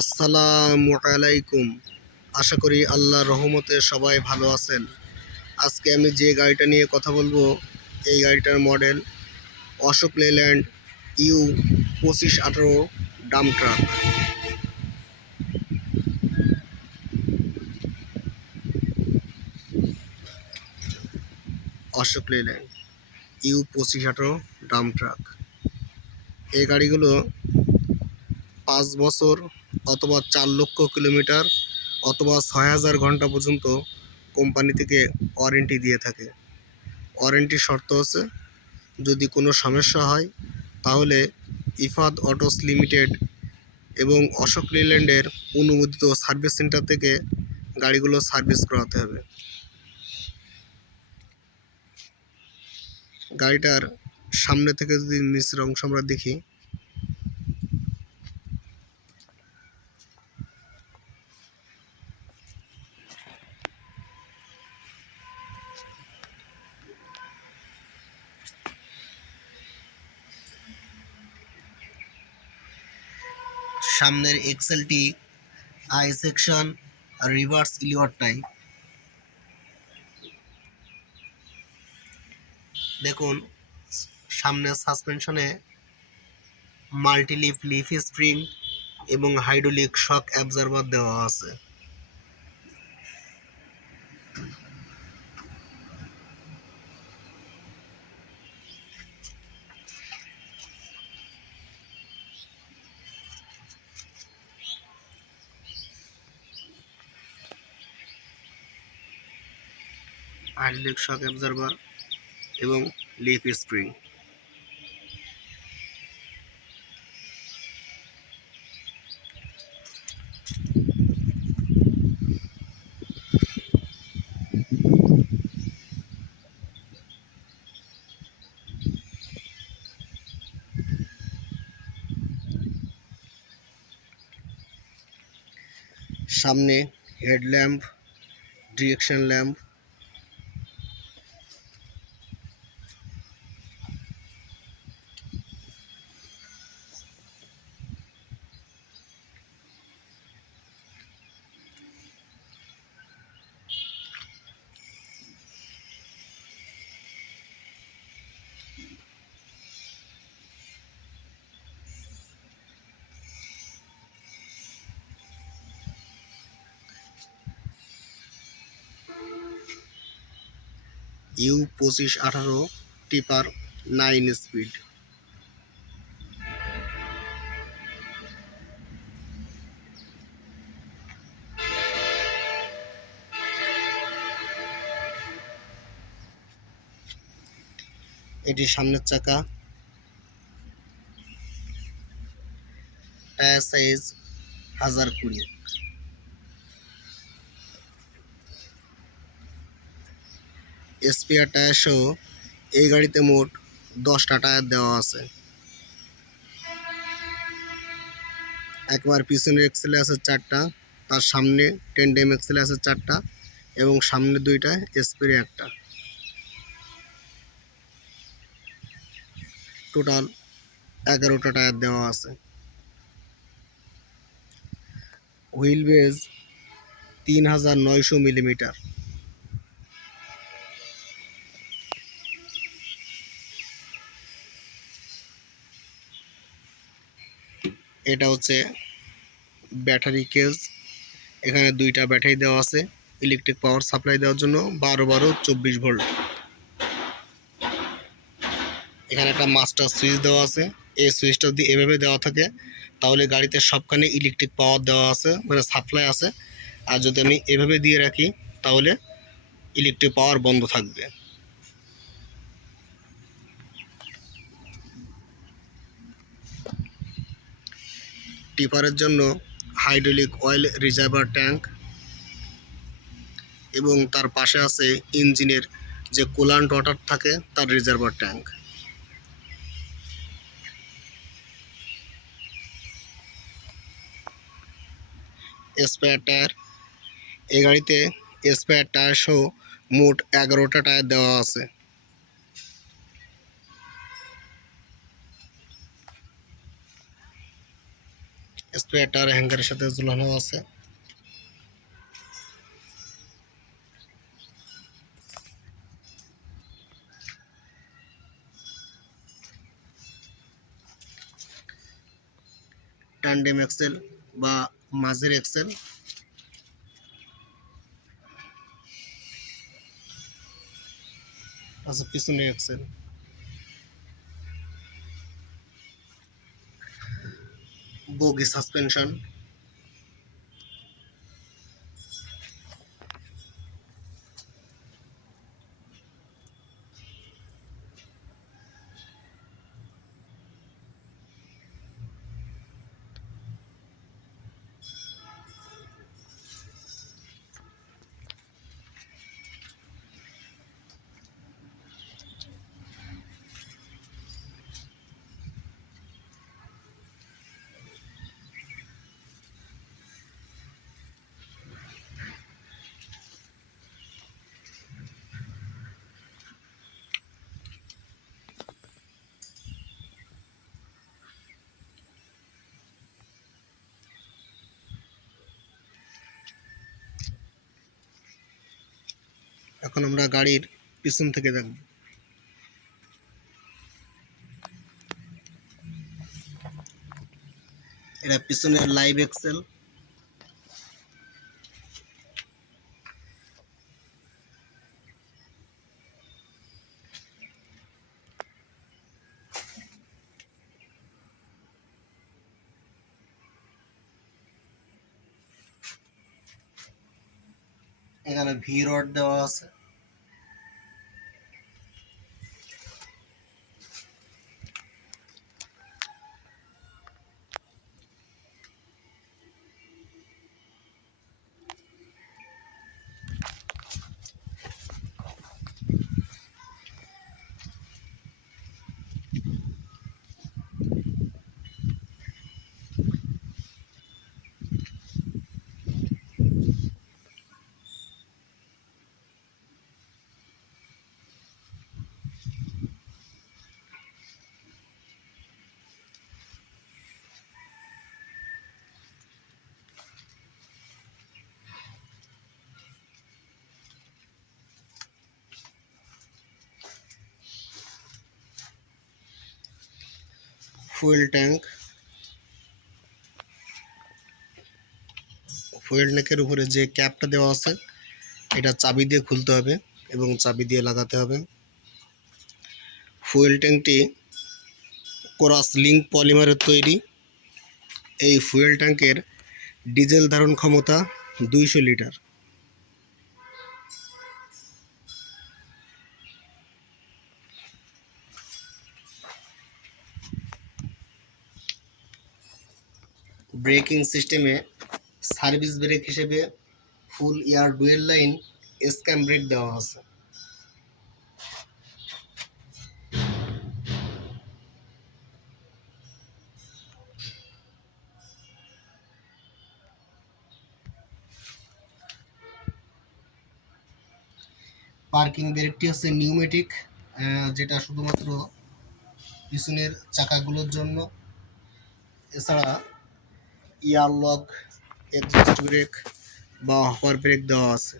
আসসালামু আলাইকুম। আশা করি আল্লাহর রহমতে সবাই ভালো আছেন। আজকে আমি যে গাড়িটা নিয়ে কথা বলবো, এই গাড়িটার model Ashok Leyland U 2518 dump truck. Ashok Leyland U 2518 dump truck. এই গাড়িগুলো 5 বছর অথবা 4 লক্ষ কিলোমিটার অথবা 6,000 ঘন্টা পর্যন্ত কোম্পানি থেকে ওয়ারেন্টি দিয়ে থাকে। ওয়ারেন্টির শর্ত আছে, যদি কোনো সমস্যা হয় তাহলে ইফাদ অটোস লিমিটেড এবং অশোক লেল্যান্ডের অনুমোদিত সার্ভিস সেন্টার থেকে গাড়িগুলো সার্ভিস করাতে হবে। গাড়িটার সামনে থেকে যদি নিচের অংশ আমরা দেখি, সামনের এক্সেলটি আই সেকশন রিভার্স ইলিওয়ার টাইপ। দেখুন, সামনের সাসপেনশনে মাল্টিলিপ লিফ স্প্রিং এবং হাইড্রোলিক শক অ্যাবজর্বার দেওয়া আছে। হাইড্রোলিক শক অ্যাবজর্বার এবং লিফ স্প্রিং। সামনে headlamp, direction lamp, U 2518 tipper 9 speed. এটি সামনের চাকা, টায়ার সাইজ 1020। স্পেয়ার টায়ার সহ এই গাড়িতে মোট 10টা টায়ার দেওয়া আছে। একবার পিছনের এক্সেলে আছে 4টা, তার সামনে টেন্ডেম এক্সেলে আছে 4টা এবং সামনে 2টা, স্পেয়ারে 1টা। টোটাল 11টা টায়ার দেওয়া আছে। Wheel base 3900 millimetre. এটা হচ্ছে ব্যাটারি কেস। এখানে 2টা ব্যাটারি দেওয়া আছে ইলেকট্রিক পাওয়ার সাপ্লাই দেওয়ার জন্য, 12-12 24 ভোল্ট। এখানে একটা মাস্টার সুইচ দেওয়া আছে। এই সুইচটা যদি এভাবে দেওয়া থাকে তাহলে গাড়িতে সবখানে ইলেকট্রিক পাওয়ার দেওয়া আছে, মানে সাপ্লাই আছে। আর যদি আমি এভাবে দিয়ে রাখি তাহলে ইলেকট্রিক পাওয়ার বন্ধ থাকবে। টিপারের জন্য হাইড্রোলিক অয়েল রিজার্ভার ট্যাঙ্ক এবং তার পাশে আছে ইঞ্জিনের যে কুলান্ট ওয়াটার থাকে তার রিজার্ভার ট্যাঙ্ক। স্পেয়ার টায়ার, এই গাড়িতে স্পেয়ার টায়ার সহ মোট 11টা টায়ার দেওয়া আছে। স্পেয়ার টায়ার হ্যাঙ্গারের সাথে ঝুলানো আছে। ট্যান্ডেম এক্সেল বা মাঝের এক্সেল, আছে পিছনের এক্সেল। বগি সাসপেনশন, এখন আমরা গাড়ির পিছন থেকে দেখব। এটা পিছনের লাইভ এক্সেল। এখানে ভি রড দেওয়া আছে। ফুয়েল ট্যাঙ্ক, ফুয়েল ট্যাঙ্কের উপরে যে ক্যাপটা দেওয়া আছে এটা চাবি দিয়ে খুলতে হবে এবং চাবি দিয়ে লাগাতে হবে। ফুয়েল ট্যাঙ্কটি কোরাস লিঙ্ক পলিমারের তৈরি। এই ফুয়েল ট্যাঙ্কের ডিজেল ধারণ ক্ষমতা 200 লিটার। ব্রেকিং সিস্টেমে সার্ভিস ব্রেক হিসেবে full air dual line S cam brake দেওয়া আছে। পার্কিং ব্রেকটি হচ্ছে নিউমেটিক, যেটা শুধুমাত্র পিছনের চাকাগুলোর জন্য। এছাড়া ইয়ারলক, এক্সস্ট ব্রেক বা হপার ব্রেক দেওয়া আছে।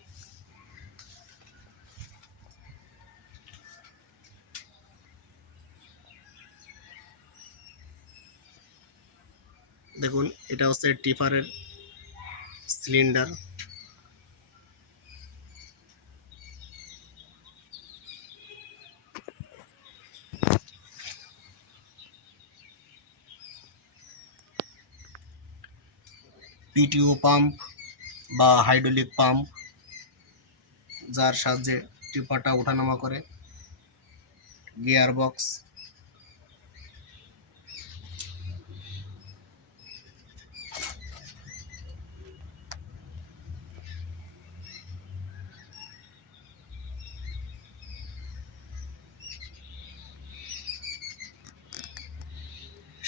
দেখুন, এটা হচ্ছে টিপারের সিলিন্ডার। পিটিও পাম্প বা হাইড্রোলিক পাম্প, যার সাহায্যে টিপারটা ওঠানামা করে। গিয়ার বক্স,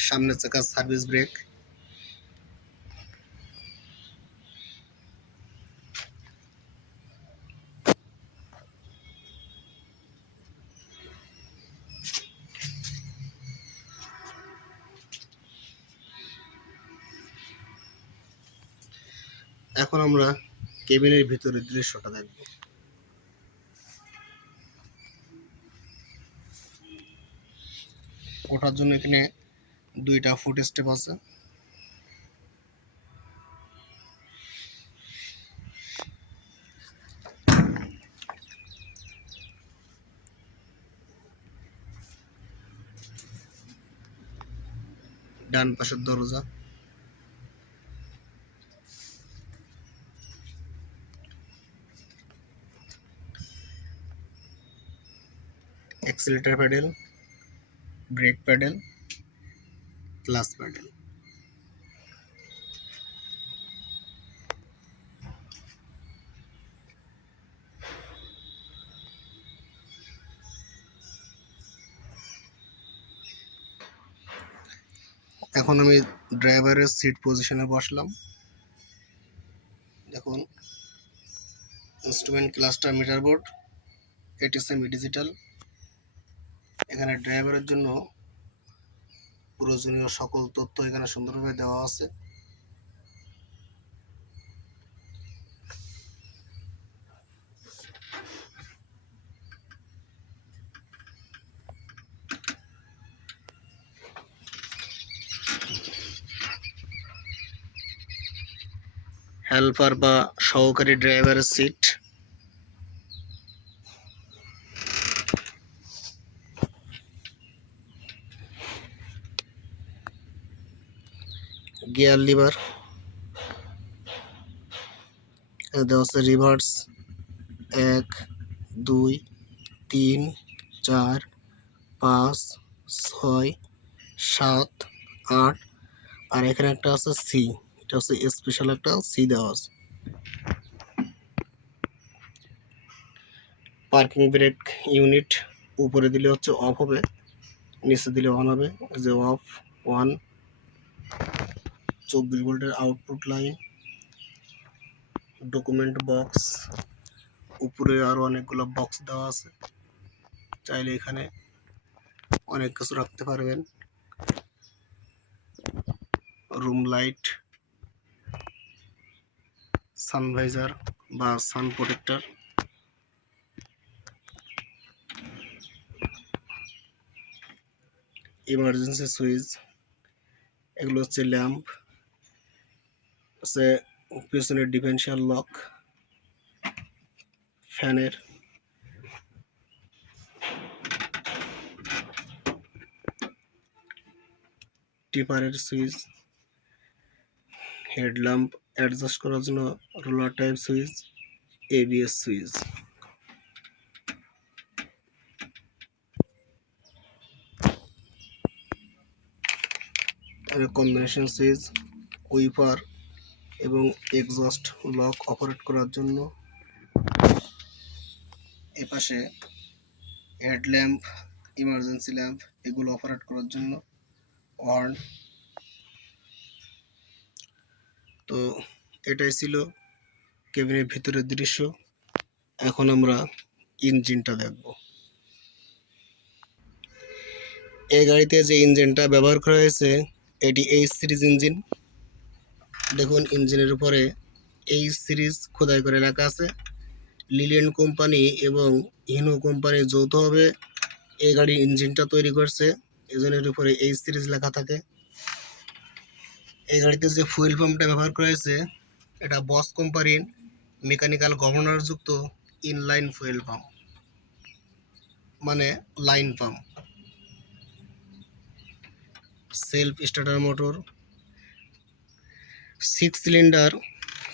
সামনের চাকার সার্ভিস ব্রেক। এখন আমরা কেবিনের ভিতরের দৃশ্যটা দেখব। ওঠার জন্য এখানে দুইটা ফুট স্টেপ আছে। ডান পাশের দরজা, accelerator pedal, brake pedal, clutch pedal. এখন আমি ড্রাইভারের সিট পজিশনে বসলাম। দেখুন, instrument cluster meter board, it's semi digital. এখানে ড্রাইভারের জন্য প্রয়োজনীয় সকল তথ্য এখানে সুন্দরভাবে দেওয়া আছে। হেল্পার বা সহকারী ড্রাইভারের সিট, গিয়ার লিভার, দেওয়া আছে রিভার্স 1, 2, 3, 4, 5, 6, 7, 8। আর এখানে একটা আছে সি, এটা হচ্ছে স্পেশাল একটা সি দেওয়া আছে। পার্কিং ব্রেক ইউনিট উপরে দিলে হচ্ছে অফ হবে, নিচে দিলে অন হবে। যে অফ 1, 24 ভোল্টের আউটপুট লাইন, ডকুমেন্ট বক্স, উপরে আরো অনেকগুলো বক্স দেওয়া আছে, চাইলে এখানে অনেক কিছু রাখতে পারবেন। রুম লাইট, সানভাইজার বা সান প্রোটেক্টর, ইমার্জেন্সি সুইচ, এগুলো হচ্ছে ল্যাম্প, আছে পিছনের ডিফারেন্সিয়াল লক, ফ্যানের, টিপারের সুইচ, হেডল্যাম্প অ্যাডজাস্ট করার জন্য roller type switch, ABS switch. Combination switch, wiper এবং এক্সস্ট লক অপারেট করার জন্য। এপাশে হেডল্যাম্প, ইমার্জেন্সি ল্যাম্প, এগুলো অপারেট করার জন্য হর্ন। তো এটাই ছিল কেবিনের ভিতরের দৃশ্য। এখন আমরা ইঞ্জিনটা দেখব। এই গাড়িতে যে ইঞ্জিনটা ব্যবহার করা হয়েছে এটি এইচ সিরিজ ইঞ্জিন। দেখুন, ইঞ্জিনের উপরে এইচ সিরিজ খোদাই করে লেখা আছে। লিল্যান্ড কোম্পানি এবং হিনো কোম্পানি যৌথভাবে এই গাড়ির ইঞ্জিনটা তৈরি করছে, এজনের উপরে এইচ সিরিজ লেখা থাকে। এই গাড়িতে যে ফুয়েল পাম্পটা ব্যবহার করা হয়েছে এটা বস কোম্পানির মেকানিক্যাল গভর্নর যুক্ত ইনলাইন ফুয়েল পাম্প, মানে line pump. Self starter motor, 6 cylinder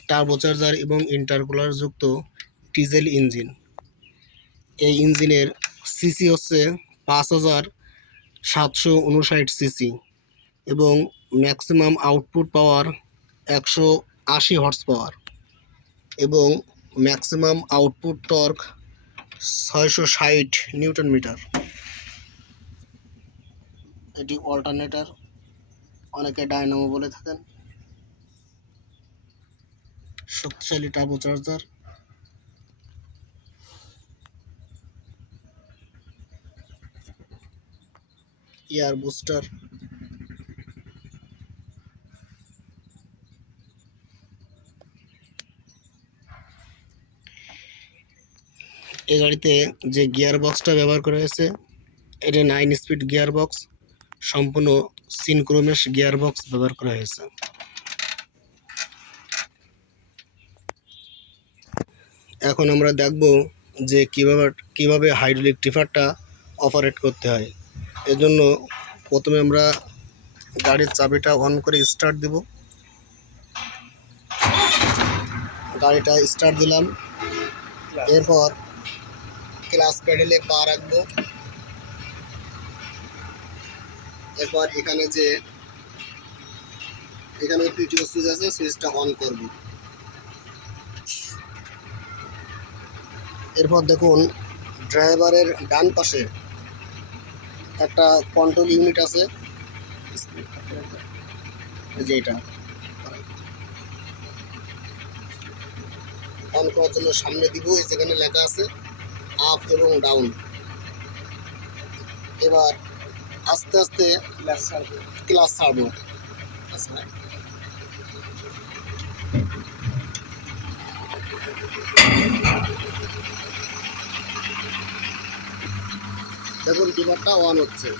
turbocharger এবং ইন্টারকুলার যুক্ত ডিজেল ইঞ্জিন। এই ইঞ্জিনের সিসি হচ্ছে 5759 সিসি এবং maximum output power 180 horse power এবং maximum output torque 660 newton metre. এটি অল্টারনেটর, অনেকে ডায়নামো বলে থাকেন। শক্তিশালী টার্বোচার্জার, এয়ার বুস্টার, এই গাড়িতে যে গিয়ার বক্সটা ব্যবহার করা হয়েছে এটা 9 স্পিড গিয়ার বক্স, সম্পূর্ণ সিনক্রোমেশ গিয়ার বক্স ব্যবহার করা হয়েছে। এখন আমরা দেখব যে কিভাবে হাইড্রোলিক টিপারটা অপারেট করতে হয়। এজন্য প্রথমে আমরা গাড়ির চাবিটা অন করে স্টার্ট দেব। গাড়িটা স্টার্ট দিলাম, এরপর ক্লাচ প্যাডেলে পা রাখবো। এরপর এখানে পিটিও সুইচ আছে, সুইচটা অন করব। এরপর দেখুন ড্রাইভারের ডান পাশে একটা কন্ট্রোল ইউনিট আছে, যে এটা অন করার জন্য সামনে দিব, এই যেখানে লেখা আছে আপ এবং ডাউন। এবার আস্তে আস্তে ক্লাচ ছাড়বো। দেখুন টিপারটা অন হচ্ছে।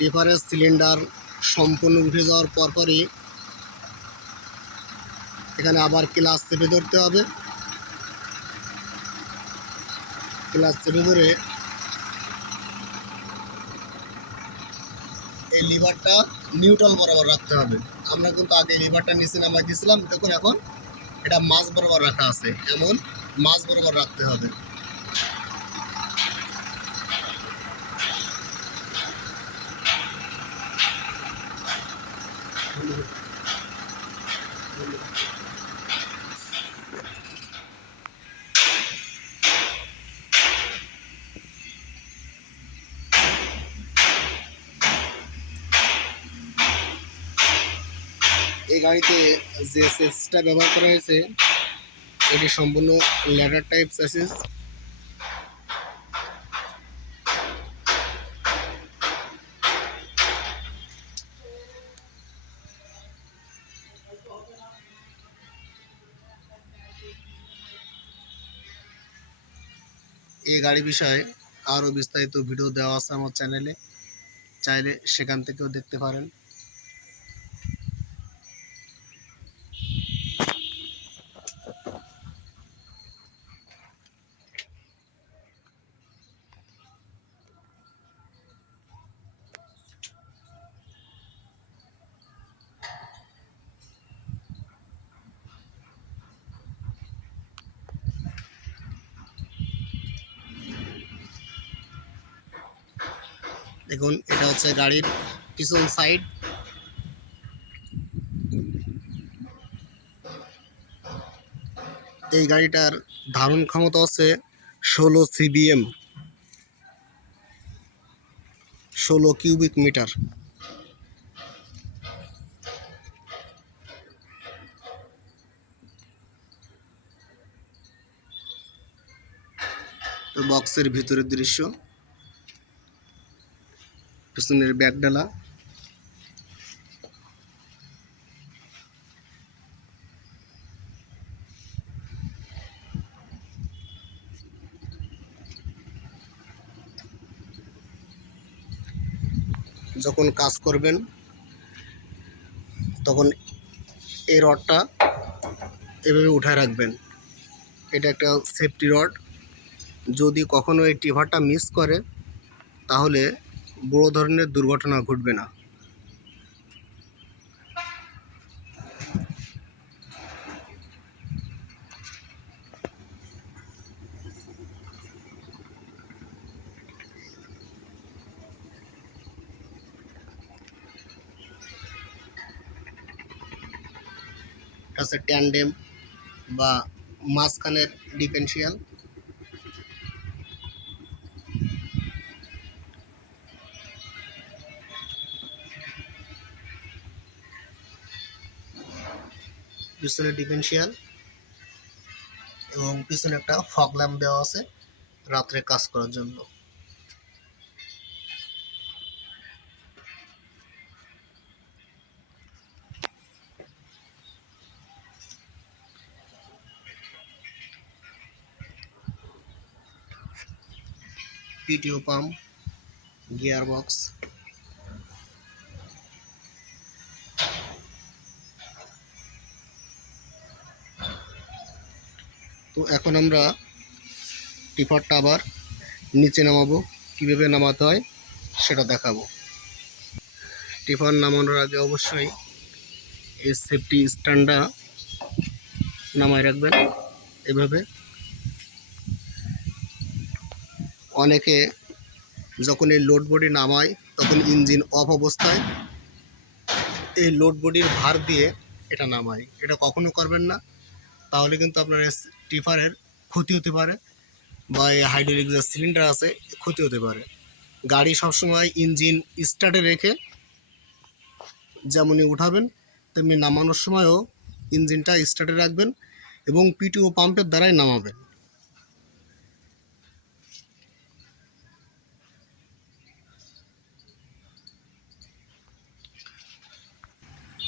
টিপারের সিলিন্ডার সম্পূর্ণ উঠে যাওয়ার পরপরই এখানে আবার ক্লাচ চেপে ধরতে হবে। ক্লাচ চেপে ধরে এই লিভারটা নিউট্রাল বরাবর রাখতে হবে। আমরা কিন্তু আগে লিভারটা নিচে নামাই দিয়েছিলাম, দেখুন এখন এটা মাঝ বরাবর রাখা আছে, এমন মাঝ বরাবর রাখতে হবে। এই গাড়িতে যে চেসিসটা ব্যবহার করা হয়েছে এটি সম্পূর্ণ ল্যাডার টাইপ চেসিস। এই গাড়ি বিষয়ে আরও বিস্তারিত ভিডিও দেওয়া আছে আমার চ্যানেলে, চাইলে সেখান থেকেও দেখতে পারেন। দেখুন এটা হচ্ছে গাড়ির পিছন সাইড। এই গাড়িটার ধারণ ক্ষমতা হচ্ছে 16 CBM, 16 কিউবিক মিটার। তো বক্সের ভিতরের দৃশ্য, পিছনের ব্যাক ডালা। যখন কাজ করবেন তখন এই রডটা এভাবে উঠায় রাখবেন, এটা একটা সেফটি রড। যদি কখনো এই টিভারটা মিস করে তাহলে বড় ধরনের দুর্ঘটনা ঘটবে না। এটা হচ্ছে ট্যান্ডেম বা মাঝখানের ডিফারেনশিয়াল। পিছনে ডিফারেনশিয়াল এবং পিছনে একটা ফগ ল্যাম্প দেওয়া আছে রাত্রে কাজ করার জন্য। পিটিও পাম্প, গিয়ার বক্স। তো এখন আমরা টিপারটা আবার নিচে নামাবো, কীভাবে নামাতে হয় সেটা দেখাবো। টিপার নামানোর আগে অবশ্যই এই সেফটি স্ট্যান্ডটা নামায় রাখবেন এভাবে। অনেকে যখন এই লোড বডি নামায় তখন ইঞ্জিন অফ অবস্থায় এই লোড বডির ভার দিয়ে এটা নামায়। এটা কখনো করবেন না, তাহলে কিন্তু আপনার টিপারের ক্ষতি হতে পারে বা এই হাইড্রোলিক যে সিলিন্ডার আছে ক্ষতি হতে পারে। গাড়ি সবসময় ইঞ্জিন স্টার্টে রেখে যেমনই উঠাবেন তেমনি নামানোর সময়ও ইঞ্জিনটা স্টার্টে রাখবেন এবং পিটিও পাম্পের দ্বারাই নামাবেন।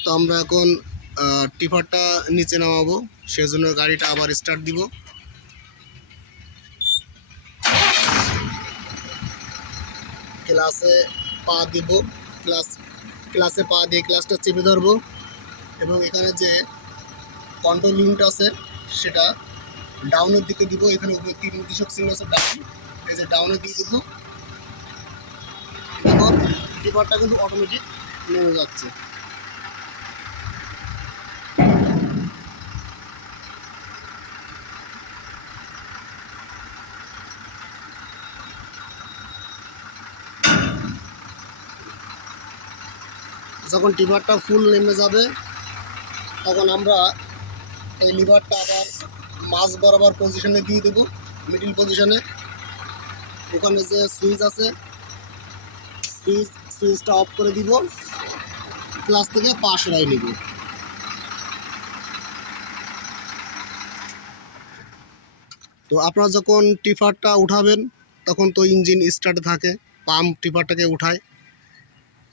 তো আমরা এখন টিপারটা নিচে নামাবো, সেজন্য গাড়িটা আবার স্টার্ট দিব। ক্লাসে পা দিব, ক্লাসে পা দিয়ে ক্লাসটা চেপে ধরবো এবং এখানে যে কন্ট্রোল ইউনিট আছে সেটা ডাউনের দিকে দিব। এখানে উপরে 3 নির্দেশক চিহ্ন আছে, ডাউন, এই যে ডাউনে দিয়ে দিব। এখন টিপারটা কিন্তু অটোমেটিক নেমে যাচ্ছে। যখন টিপারটা ফুল নেমে যাবে তখন আমরা এই লিভারটা আবার মাঝ বরাবর পজিশনে দিয়ে দেবো, মিডিল পজিশনে। ওখানে যে সুইচ আছে সুইচটা অফ করে দিব, ক্লাস থেকে পা সরাই নিব। তো আপনারা যখন টিপারটা উঠাবেন তখন তো ইঞ্জিন স্টার্টে থাকে, পাম্প টিপারটাকে উঠায়।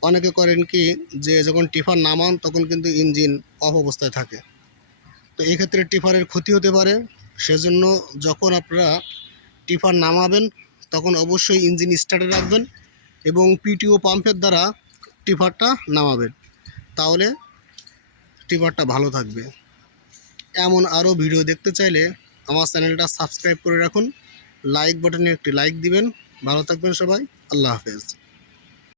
অনেকে করেন কি যে যখন টিপার নামান তখন কিন্তু ইঞ্জিন অফ অবস্থায় থাকে, তো এই ক্ষেত্রে টিপারের ক্ষতি হতে পারে। সেজন্য যখন আপনারা টিপার নামাবেন তখন অবশ্যই ইঞ্জিন স্টার্টে রাখবেন এবং পিটিও পাম্পের দ্বারা টিপারটা নামাবেন, তাহলে টিপারটা ভালো থাকবে। এমন আরও ভিডিও দেখতে চাইলে আমার চ্যানেলটা সাবস্ক্রাইব করে রাখুন, লাইক বাটনে একটি লাইক দিবেন। ভালো থাকবেন সবাই, আল্লাহ হাফেজ।